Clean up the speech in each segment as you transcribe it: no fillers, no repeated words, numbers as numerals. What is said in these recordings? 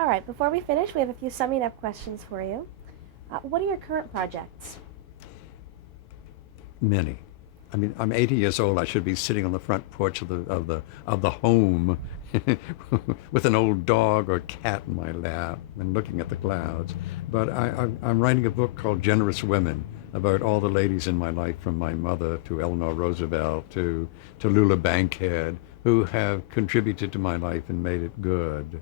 All right, before we finish, we have a few summing up questions for you. What are your current projects? Many. I mean, I'm 80 years old. I should be sitting on the front porch of the home with an old dog or cat in my lap and looking at the clouds. But I'm writing a book called Generous Women about all the ladies in my life, from my mother to Eleanor Roosevelt to Lula Bankhead, who have contributed to my life and made it good.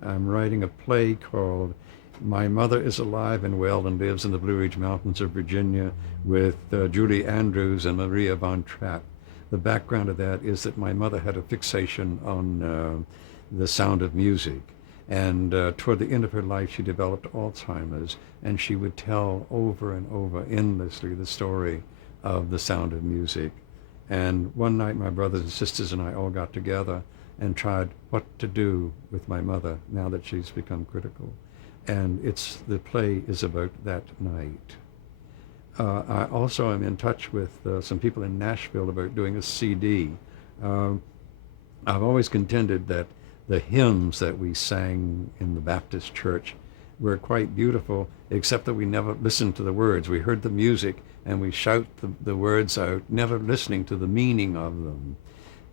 I'm writing a play called My Mother is Alive and Well and Lives in the Blue Ridge Mountains of Virginia, with Julie Andrews and Maria von Trapp. The background of that is that my mother had a fixation on the sound of music. And toward the end of her life, she developed Alzheimer's, and she would tell over and over endlessly the story of the sound of music. And one night, my brothers and sisters and I all got together and tried what to do with my mother now that she's become critical. And the play is about that night. I also am in touch with some people in Nashville about doing a CD. Um, I've always contended that the hymns that we sang in the Baptist church were quite beautiful, except that we never listened to the words. We heard the music and we shout the words out, never listening to the meaning of them.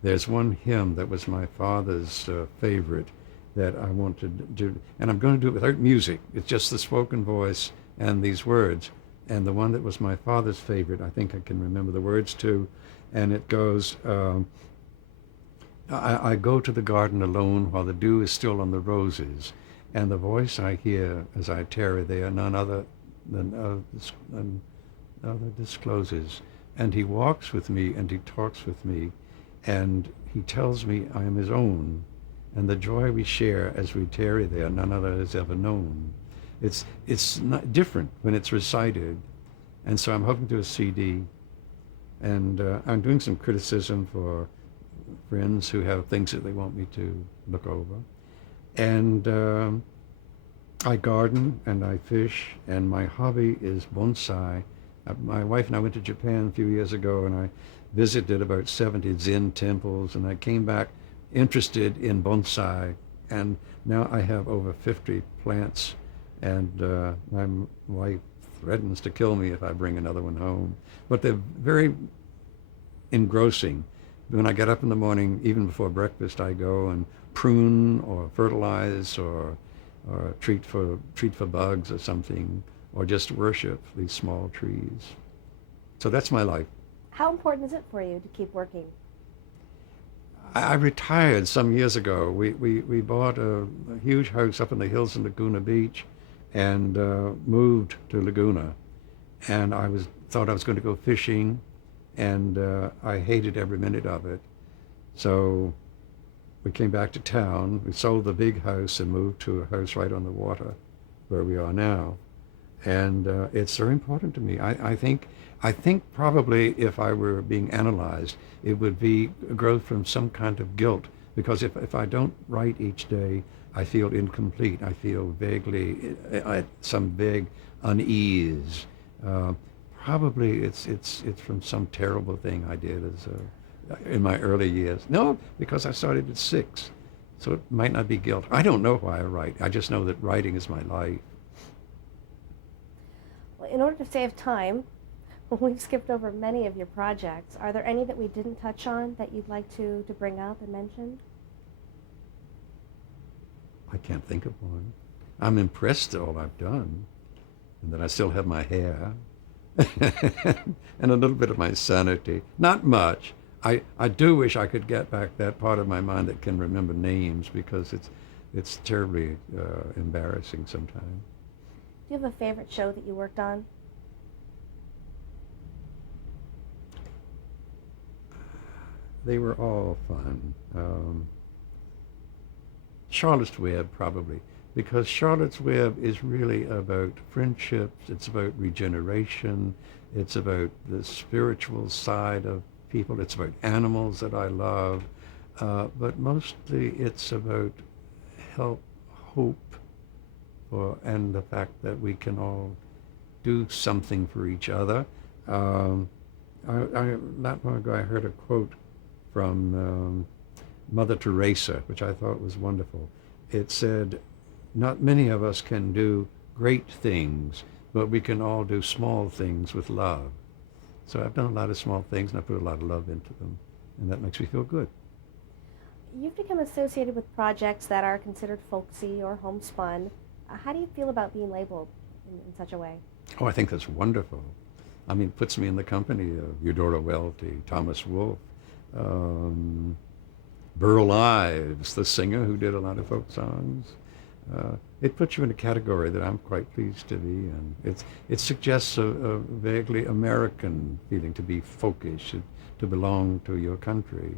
There's one hymn that was my father's favorite that I want to do, and I'm going to do it without music. It's just the spoken voice and these words. And the one that was my father's favorite, I think I can remember the words to, and it goes, I go to the garden alone while the dew is still on the roses, and the voice I hear as I tarry there, none other than other discloses. And he walks with me and he talks with me, and he tells me I am his own, and the joy we share as we tarry there, none other has ever known. It's not different when it's recited, and so I'm hoping to do a CD, and I'm doing some criticism for friends who have things that they want me to look over, and I garden and I fish, and my hobby is bonsai. My wife and I went to Japan a few years ago, and I visited about 70 Zen temples, and I came back interested in bonsai, and now I have over 50 plants, and my wife threatens to kill me if I bring another one home. But they're very engrossing. When I get up in the morning, even before breakfast, I go and prune or fertilize or treat for bugs or something, or just worship these small trees. So that's my life. How important is it for you to keep working? I retired some years ago. We bought a huge house up in the hills in Laguna Beach, and moved to Laguna. And thought I was going to go fishing, and I hated every minute of it. So we came back to town. We sold the big house and moved to a house right on the water, where we are now. And it's very important to me. I think probably if I were being analyzed, it would be a growth from some kind of guilt, because if I don't write each day, I feel incomplete. I feel vaguely some vague unease. Probably it's from some terrible thing I did in my early years. No, because I started at 6, so it might not be guilt. I don't know why I write. I just know that writing is my life. Well, in order to save time, we've skipped over many of your projects. Are there any that we didn't touch on that you'd like to bring up and mention? I can't think of one. I'm impressed at all I've done, and that I still have my hair and a little bit of my sanity. Not much. I do wish I could get back that part of my mind that can remember names, because it's terribly embarrassing sometimes. Do you have a favorite show that you worked on? They were all fun. Charlotte's Web, probably, because Charlotte's Web is really about friendships, it's about regeneration, it's about the spiritual side of people, it's about animals that I love, but mostly it's about help, hope, and the fact that we can all do something for each other. Not long ago I heard a quote from Mother Teresa, which I thought was wonderful. It said, not many of us can do great things, but we can all do small things with love. So I've done a lot of small things, and I put a lot of love into them, and that makes me feel good. You've become associated with projects that are considered folksy or homespun. How do you feel about being labeled in such a way? Oh, I think that's wonderful. I mean, it puts me in the company of Eudora Welty, Thomas Wolfe, um, Burl Ives, the singer who did a lot of folk songs. It puts you in a category that I'm quite pleased to be in. It suggests a vaguely American feeling, to be folkish, to belong to your country.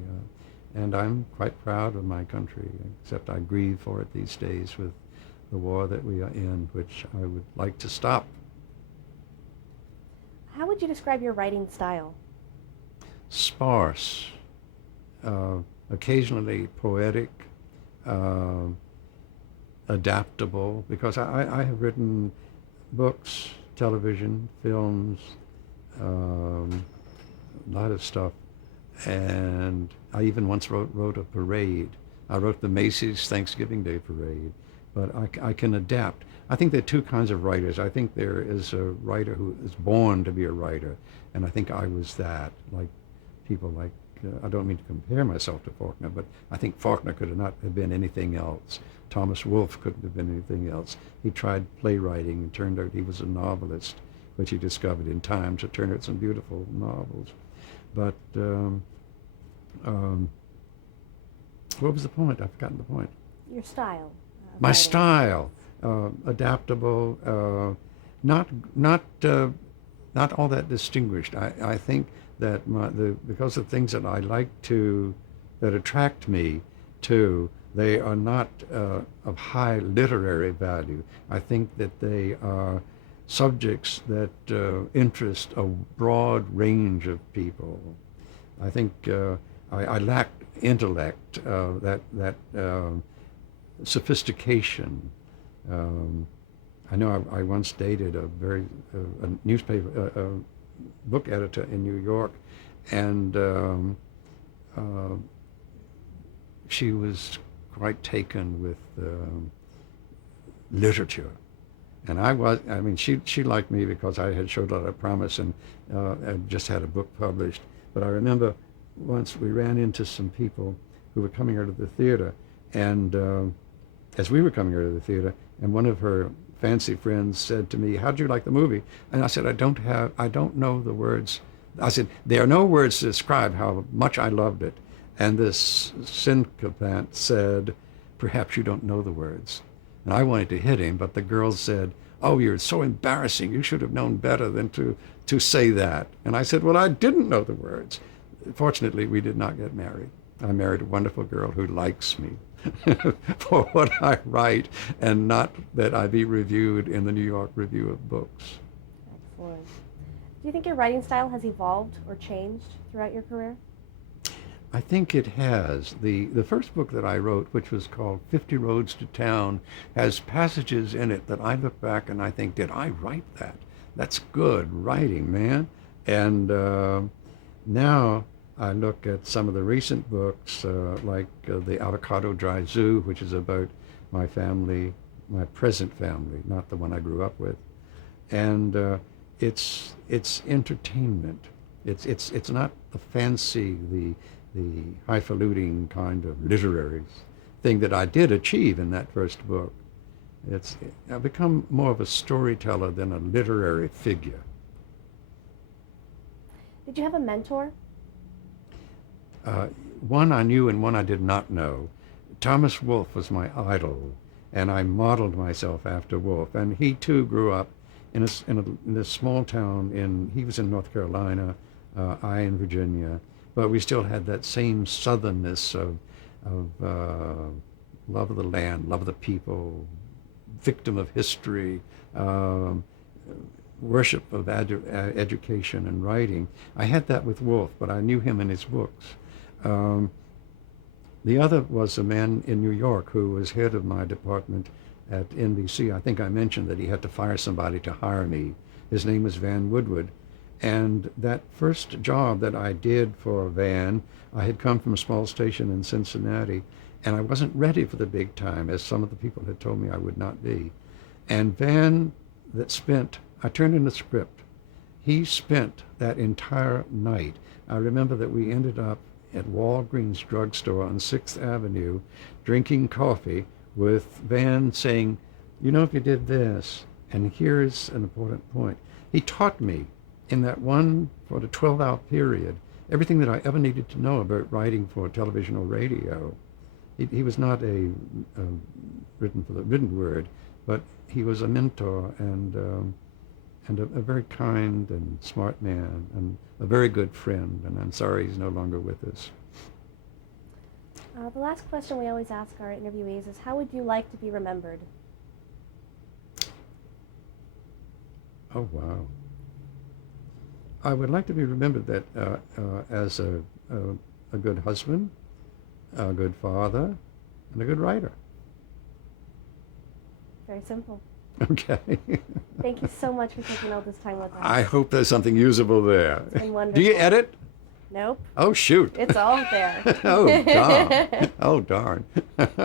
And I'm quite proud of my country, except I grieve for it these days with the war that we are in, which I would like to stop. How would you describe your writing style? Sparse, occasionally poetic, uh, adaptable, because I have written books, television, films, a lot of stuff, and I even once wrote a parade. I wrote the Macy's Thanksgiving Day Parade, but I can adapt. I think there are two kinds of writers. I think there is a writer who is born to be a writer, and I think I was that, like people like, I don't mean to compare myself to Faulkner, but I think Faulkner could not have been anything else. Thomas Wolfe couldn't have been anything else. He tried playwriting and turned out he was a novelist, which he discovered in time to turn out some beautiful novels. But what was the point? I've forgotten the point. Your style of My writing. style, adaptable, not all that distinguished. I think that because of things that I like to, that attract me to, they are not of high literary value. I think that they are subjects that interest a broad range of people. I think I lack intellect, that sophistication. I know I once dated a newspaper book editor in New York, and she was quite taken with literature. And I mean, she liked me because I had showed a lot of promise and had just had a book published. But I remember once we ran into some people who were coming out of the theater, and as we were coming out of the theater, and one of her fancy friends said to me, "How'd you like the movie?" And I said, I don't know the words. I said, there are no words to describe how much I loved it. And this sycophant said, "Perhaps you don't know the words." And I wanted to hit him, but the girl said, "Oh, you're so embarrassing. You should have known better than to say that." And I said, "Well, I didn't know the words." Fortunately, we did not get married. I married a wonderful girl who likes me for what I write, and not that I be reviewed in the New York Review of Books. Excellent. Do you think your writing style has evolved or changed throughout your career? I think it has. The first book that I wrote, which was called 50 Roads to Town, has passages in it that I look back and I think, did I write that? That's good writing, man. And now I look at some of the recent books, like The Avocado Dry Zoo, which is about my family, my present family, not the one I grew up with. And it's entertainment. It's not the fancy, the highfalutin kind of literary thing that I did achieve in that first book. I've become more of a storyteller than a literary figure. Did you have a mentor? One I knew and one I did not know. Thomas Wolfe was my idol, and I modeled myself after Wolfe. And he too grew up in a small town. He was in North Carolina, I in Virginia, but we still had that same southernness of love of the land, love of the people, victim of history, worship of education and writing. I had that with Wolfe, but I knew him in his books. The other was a man in New York who was head of my department at NBC. I think I mentioned that he had to fire somebody to hire me. His name was Van Woodward. And that first job that I did for Van, I had come from a small station in Cincinnati, and I wasn't ready for the big time, as some of the people had told me I would not be. And Van, I turned in the script. He spent that entire night. I remember that we ended up at Walgreens drugstore on 6th Avenue drinking coffee with Van saying, you know, if you did this, and here's an important point. He taught me in that for the 12-hour period, everything that I ever needed to know about writing for television or radio. He was not written for the written word, but he was a mentor and a very kind and smart man and a very good friend, and I'm sorry he's no longer with us. The last question we always ask our interviewees is, how would you like to be remembered? Oh, wow. I would like to be remembered that as a good husband, a good father, and a good writer. Very simple. Okay. Thank you so much for taking all this time with us. I hope there's something usable there. It's been wonderful. Do you edit? Nope. Oh, shoot. It's all there. Oh, darn. Oh, darn. Thank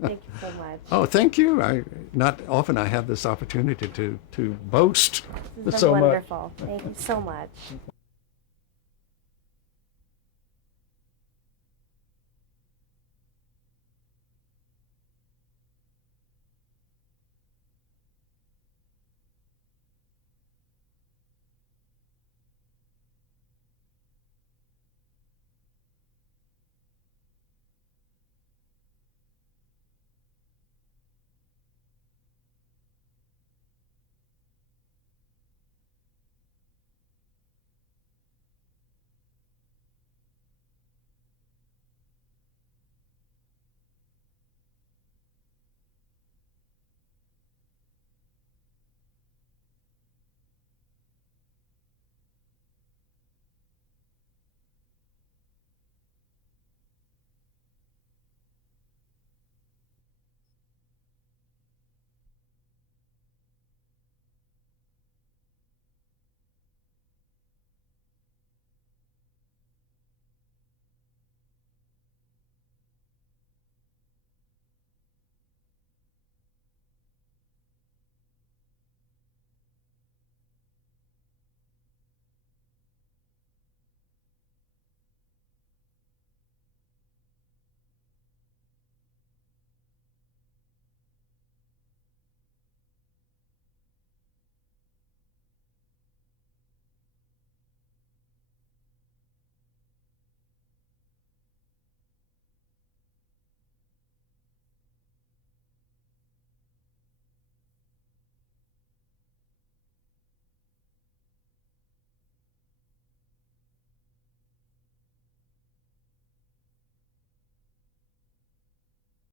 you so much. Oh, thank you. Not often I have this opportunity to boast This has so been much. wonderful. Thank you so much.